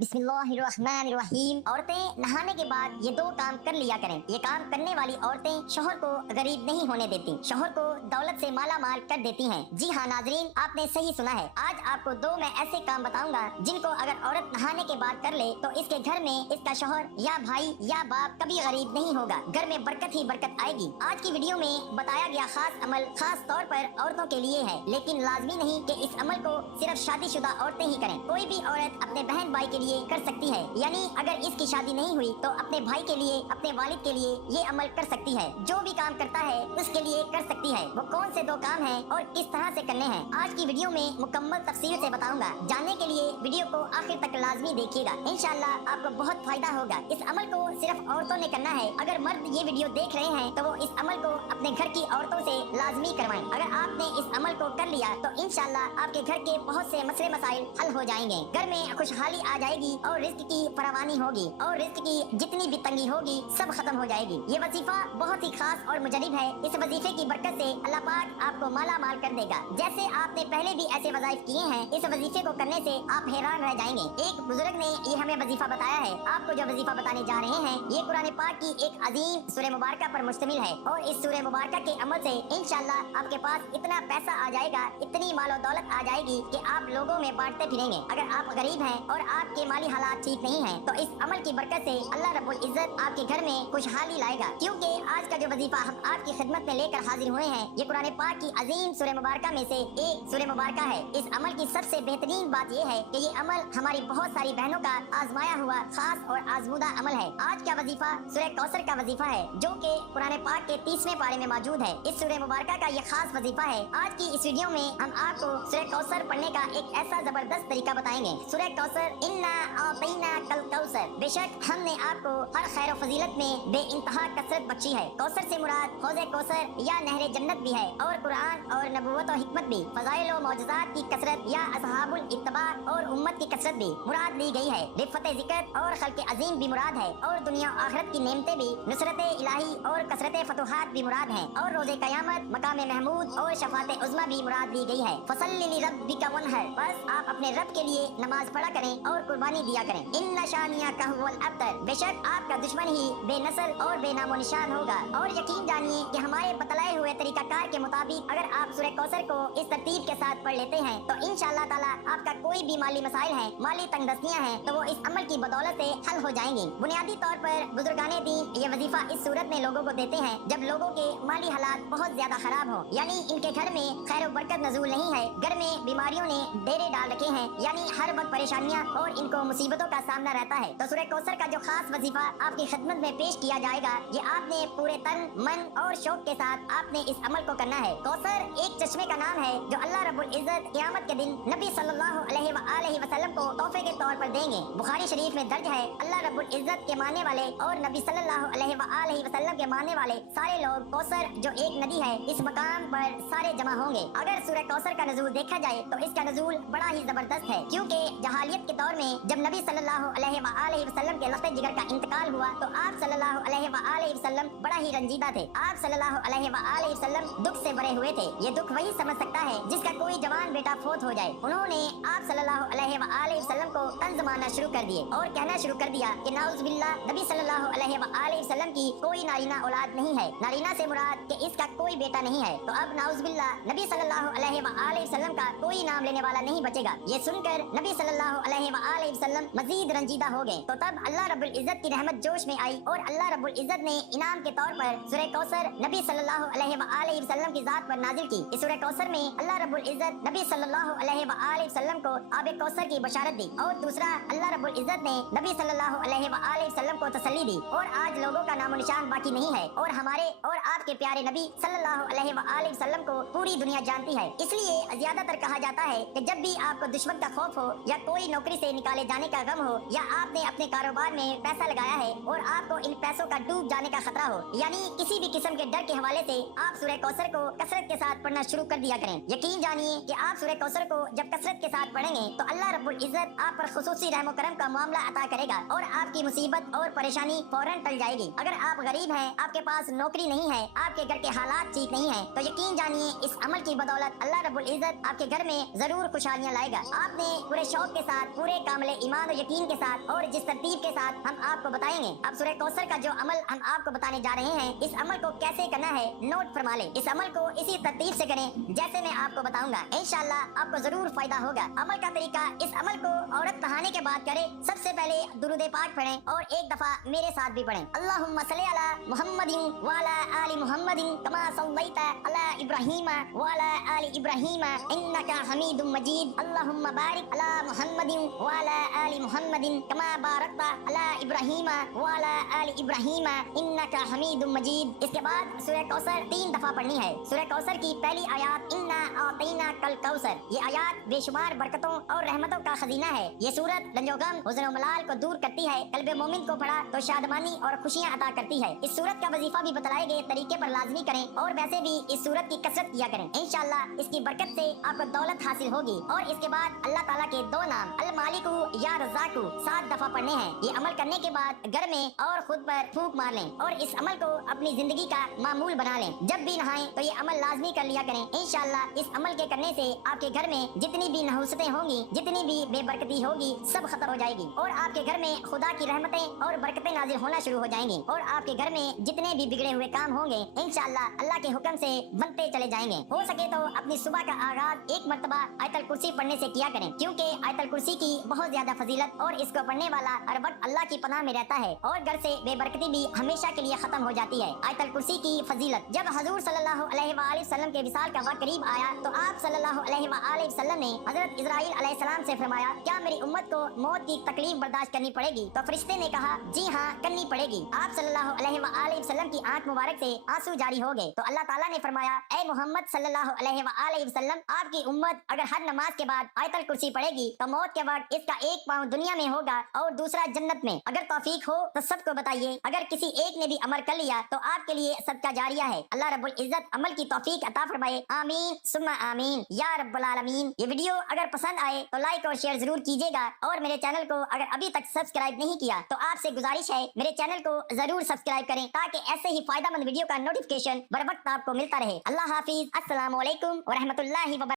बिस्मिल्लाहिर्रहमानिर्रहीम। औरतें नहाने के बाद ये दो काम कर लिया करें। ये काम करने वाली औरतें शौहर को गरीब नहीं होने देती, शौहर को दौलत से माला माल कर देती हैं। जी हाँ नाजरीन, आपने सही सुना है। आज आपको दो मैं ऐसे काम बताऊंगा जिनको अगर औरत नहाने के बाद कर ले तो इसके घर में इसका शौहर या भाई या बाप कभी गरीब नहीं होगा, घर में बरकत ही बरकत आएगी। आज की वीडियो में बताया गया खास अमल खास तौर पर औरतों के लिए है, लेकिन लाजमी नहीं कि इस अमल को सिर्फ शादीशुदा औरतें ही करें। कोई भी औरत अपने बहन भाई के लिए कर सकती है, यानी अगर इसकी शादी नहीं हुई तो अपने भाई के लिए, अपने वालिद के लिए ये अमल कर सकती है। जो भी काम करता है उसके लिए कर सकती है। वो कौन से दो काम हैं और किस तरह से करने हैं, आज की वीडियो में मुकम्मल तफसील से बताऊंगा। जानने के लिए वीडियो को आखिर तक लाजमी देखिएगा, इंशाल्लाह आपको बहुत फायदा होगा। इस अमल को सिर्फ औरतों ने करना है। अगर मर्द ये वीडियो देख रहे हैं तो वो इस अमल को अपने घर की औरतों से लाजमी करवाएं। अगर आपने इस अमल को कर लिया तो इंशाल्लाह आपके घर के बहुत से मसले मसाइल हल हो जाएंगे, घर में खुशहाली आ जाएगी और रिज्क की फरावानी होगी और रिज्क की जितनी भी तंगी होगी सब खत्म हो जाएगी। ये वजीफा बहुत ही खास और मुजरिब है। इस वजीफे की बरकत से अल्लाह पाक आपको माला माल कर देगा। जैसे आपने पहले भी ऐसे वज़ाइफ किए हैं, इस वजीफे को करने से आप हैरान रह जाएंगे। एक बुजुर्ग ने ये हमें वजीफा बताया है। आपको जो वजीफा बताने जा रहे हैं ये कुरान पाक की एक अजीम सूरह मुबारका पर मुश्तमिल है और इस सूरह मुबारका के अमल से इंशाल्लाह आपके पास इतना पैसा आ जाएगा, इतनी मालो दौलत आ जाएगी कि आप लोगों में बांटते फिरेंगे। अगर आप गरीब हैं और आपके माली हालात ठीक नहीं है तो इस अमल की बरकत से अल्लाह रब्बुल इज्जत आपके घर में खुशहाली लाएगा। क्योंकि आज का जो वजीफा हम आपकी खिदमत में लेकर हाजिर हुए हैं ये कुरान पाक की अजीम सूरह मुबारका में से एक सूरह मुबारका है। इस अमल की सबसे बेहतरीन बात यह है कि ये अमल हमारी बहुत सारी बहनों का आजमाया हुआ खास और आजमूदा अमल है। आज का वजीफा सूरह कौसर का वजीफा है जो कि कुरान पाक के 30वें पारे में मौजूद है। इस सूरह मुबारका का ये खास वजीफा है। आज की इस वीडियो में हम आपको सूरह कौसर पढ़ने का एक ऐसा जबरदस्त तरीका बताएंगे। सूरह कौसर, इन्ना आतैना कल कौसर, बेशक हमने आपको हर खैर फजीलत में बेइंतहा कसरत बख्शी है। कौसर से मुराद हौज़े कौसर या नहरे जन्नत भी है और कुरान और नबूवत और हिकमत भी, फज़ाइल और मौजज़ात की कसरत या असहाबुल इत्तबा और उम्मत की कसरत भी मुराद ली गई है। रिफ़त ज़िक्र और खल्क़ अज़ीम भी मुराद है और दुनिया और आखिरत की नेमतें भी, नुसरत इलाही और कसरत फतुहात भी मुराद हैं और रोज़े क़यामत, मकाम महमूद और शफ़ात उज़्मा भी मुराद ली गई है। फसल्लि लिरब्बिका वन्हर, बस आप अपने रब के लिए नमाज पढ़ा करें और कुर्बानी दिया करें। इन्ना शानिया का हुवल अब्तर, बेशक आपका दुश्मन ही बेनस्ल और बेनामो निशान होगा। और यकीन जानिए कि हमारे बतलाए हुए तरीकाकार के मुताबिक अगर आप सूरह कौसर को इस तरतीब के साथ पढ़ लेते हैं तो इंशाअल्लाह ताला आपका कोई भी माली मसाइल है, माली तंगदस्तियां हैं तो वो इस अमल की बदौलत से हल हो जाएंगी। बुनियादी तौर पर बुजुर्गाने दीन ये वजीफा इस सूरत में लोगों को देते हैं जब लोगों के माली हालात बहुत ज्यादा खराब हो, यानी इनके घर में खैर बरकत नजूल नहीं है, घर में बीमारियों ने डेरे डाल रखे हैं, यानी हर वक्त परेशानियां और इनको मुसीबतों का सामना रहता है। तो सूरह कौसर का जो खास वजीफा आपकी खिदमत में पेश किया जाएगा ये आपने पूरे तन, मन और शौक के साथ आपने इस अमल को करना है। कौसर एक चश्मे का नाम है जो अल्लाह रब्बुल इज्जत क़यामत के दिन नबी सल्लल्लाहु अलैहि वसल्लम को तोहफे के तौर पर देंगे। बुखारी शरीफ में दर्ज है, अल्लाह रब्बुल इज्जत के मानने वाले और नबी सल्लल्लाहु अलैहि वसल्लम के मानने वाले सारे लोग कौसर जो एक नदी है इस मकाम पर सारे जमा होंगे। अगर सूरह कौसर का नज़ूल देखा जाए तो इसका नज़ूल बड़ा ही जबरदस्त है, क्योंकि जहालियत के दौर में जब नबी सल्लल्लाहु अलैहि वसल्लम के लख्त जिगर का इंतकाल हुआ तो आप सल्लल्लाहु अलैहि वसल्लम बड़ा ही रंजीदा थे। आप सल्लल्लाहु अलैहि वसल्लम दुख से भरे हुए थे। ये दुख वही समझ सकता है जिसका कोई जवान बेटा फौत हो जाए। उन्होंने आप सल्लल्लाहु अलैहि वसल्लम को तंज मारना शुरू कर दिए और कहना शुरू कर दिया कि नाउज़ बिल्लाह, नबी सल्लल्लाहु अलैहि वसल्लम की कोई नारीना औलाद नहीं है, नारीना से मुराद कि इसका कोई बेटा नहीं है। तो अब नाउज़ बिल्लाह नबी सल्लल्लाहु अलैहि वसल्लम का कोई नाम लेने वाला नहीं बचेगा। ये सुनकर नबी सल्लल्लाहु अलैहि वसल्लम मजीद रंजीदा हो गए। तो तब अल्लाह रब्बुल इज्जत की रहमत जोश में आई और अल्लाह रब्बुल इज्जत ने इनाम के तौर पर सूरह कौसर नबी सल्लल्लाहु अलैहि वसल्लम की जात पर नाजिल की। इस सूरह कौसर में अल्लाह रब्बुल इज्जत नबी सल्लल्लाहु अलैहि वसल्लम को आबे कौसर की बशारत दी और दूसरा अल्लाह रब्बुल इज्जत ने नबी सल्लल्लाहु अलैहि वसल्लम को तसल्ली दी। और आज लोगों का नामो निशान बाकी नहीं है और हमारे और आपके प्यारे नबी सल्लल्लाहु अलैहि वसल्लम को पूरी दुनिया जानती है। इसलिए ज्यादातर कहा जाता है कि जब भी आपको दुश्मन का खौफ हो या कोई नौकरी से निकाले जाने का गम हो या आपने अपने कारोबार में पैसा लगाया है और आपको इन पैसों का डूब जाने का खतरा हो, यानी किसी भी किस्म के डर के हवाले से आप सूरह कौसर को कसरत के साथ पढ़ना शुरू कर दिया करें। यकीन जानिए कि आप सूरह कौसर को जब कसरत के साथ पढ़ेंगे तो अल्लाह रब्बुल इज्जत आप पर खुसूसी रहम करम का मामला अता करेगा और आपकी मुसीबत और परेशानी फौरन टल जाएगी। अगर आप गरीब हैं, आपके पास नौकरी नहीं है, आपके घर के हालात ठीक नहीं है, तो यकीन जानिए इस अमल की बदौलत अल्लाह रब्बुल इज्जत आपके घर में जरूर खुशहालियाँ लाएगा। आपने पूरे शौक के साथ, पूरे कामिल ईमान और यकीन के साथ और जिस तरतीब के साथ हम आपको बताएंगे, अब सूरह कौसर का जो अमल हम आपको बताने जा रहे हैं, इस अमल को कैसे करना है नोट फरमा लें। इस अमल को इसी तरतीब से करें जैसे मैं आपको बताऊंगा, इंशाल्लाह आपको जरूर फायदा होगा। अमल का तरीका, इस अमल को औरत नहाने के बाद करे। सबसे पहले दुरूद पाक पढ़ें और एक दफा मेरे साथ भी पढ़ें। अल्लाहुम्मा सल्ली अला मुहम्मदिन व अला आलि मुहम्मदिन कमा सल्लैता अला इब्राहीम व अला आलि इब्राहीम इन्नका हमीदुम मजीद। अल्लाहुम्मा बारिक अला मुहम्मदिन व अला आलि मुहम्मदिन कमा बारकता अला इब्राहीम व अला आलि इब्राहीम इन्नका हमीदुम मजीद। इसके बाद सूरह कौसर 3 दफा पढ़नी है। सूरह कौसर की पहली आयत इन्ना आतैना कल कौसर, ये आयत बेशुमार बरकतों और रहमतों का खजीना है। ये सूरत रंजोगम हुज़्न व मलाल को दूर करती है। कल्बे मोमिन को पढ़ा तो शादमानी और खुशियाँ अता करती है। इस सूरत का वजीफा भी बतलाए गए तरीके पर लाजमी करें और वैसे भी इस सूरत की कसरत किया करें। इंशाल्लाह इसकी बरकत से आपको दौलत हासिल होगी। और इसके बाद अल्लाह ताला के 2 नाम अल मालिकु या रज़्ज़ाक़ु 7 दफा पढ़ने हैं। ये अमल करने के बाद घर में और खुद पर फूंक मार लें और इस अमल को अपनी जिंदगी का मामूल बना लें। जब भी नहाएं तो ये अमल लाजमी कर लिया करें। इंशाल्लाह इस अमल के करने से आपके घर में जितनी भी नहुसतें होंगी, जितनी भी बेबरकती होगी, सब खत्म हो जाएगी और आपके घर में खुदा की रहमतें और बरकतें नाजिल होना शुरू हो जाएंगी और आपके घर में जितने भी बिगड़े हुए काम होंगे इंशाल्लाह अल्लाह के हुक्म से बनते चले जाएंगे। हो सके तो अपनी सुबह का आगाज एक मर्तबा आयतल कुर्सी पढ़ने से किया करें, क्योंकि आयतल कुर्सी की बहुत ज्यादा फजीलत और इसको पढ़ने वाला हर वक्त अल्लाह की पनाह में रहता है और घर से बेबरकती भी हमेशा के लिए खत्म हो जाती है। आयतल कुर्सी की फजीलत, जब हजूर सल्लल्लाहु अलैहि वसल्लम के विसाल का वक्त करीब आया तो आप सल्लल्लाहु अलैहि वसल्लम ने हजरत इजराइल अलैहिस्सलाम से फरमाया, क्या मेरी उम्मत को मौत की तकलीफ बर्दाश्त करनी पड़ेगी? तो फरिश्ते ने कहा, जी हाँ करनी पड़ेगी। आप सल्लल्लाहु अलैहि वसल्लम की आंख मुबारक से आंसू जारी हो गए तो अल्लाह ताला ने फरमाया, ए मोहम्मद सल्लल्लाहु अलैहि वसल्लम, आपकी उम्मत अगर हर नमाज के बाद आयतल कुर्सी पढ़ेगी तो मौत के वक्त इसका एक पाँव दुनिया में होगा और दूसरा जन्नत में। अगर तौफीक हो तो सबको बताइए, अगर किसी एक ने भी अमल कर लिया तो आपके लिए सदका जारिया है। अल्लाह रब्बुल इज्जत अमल की तौफीक अता फरमाए। आमीन सुम्मा आमीन या रब्बुल आलमीन। ये वीडियो अगर पसंद आए तो लाइक और शेयर जरूर कीजिएगा और मेरे चैनल को अगर अभी तक सब्सक्राइब नहीं किया तो आपसे गुजारिश है मेरे चैनल को जरूर सब्सक्राइब करें ताकि ऐसे ही फायदामंद वीडियो का नोटिफिकेशन बर वक्त आपको मिलता रहे। अल्लाह हाफिज, अस्सलाम वालेकुम व रहमतुल्लाहि व बरकातहू।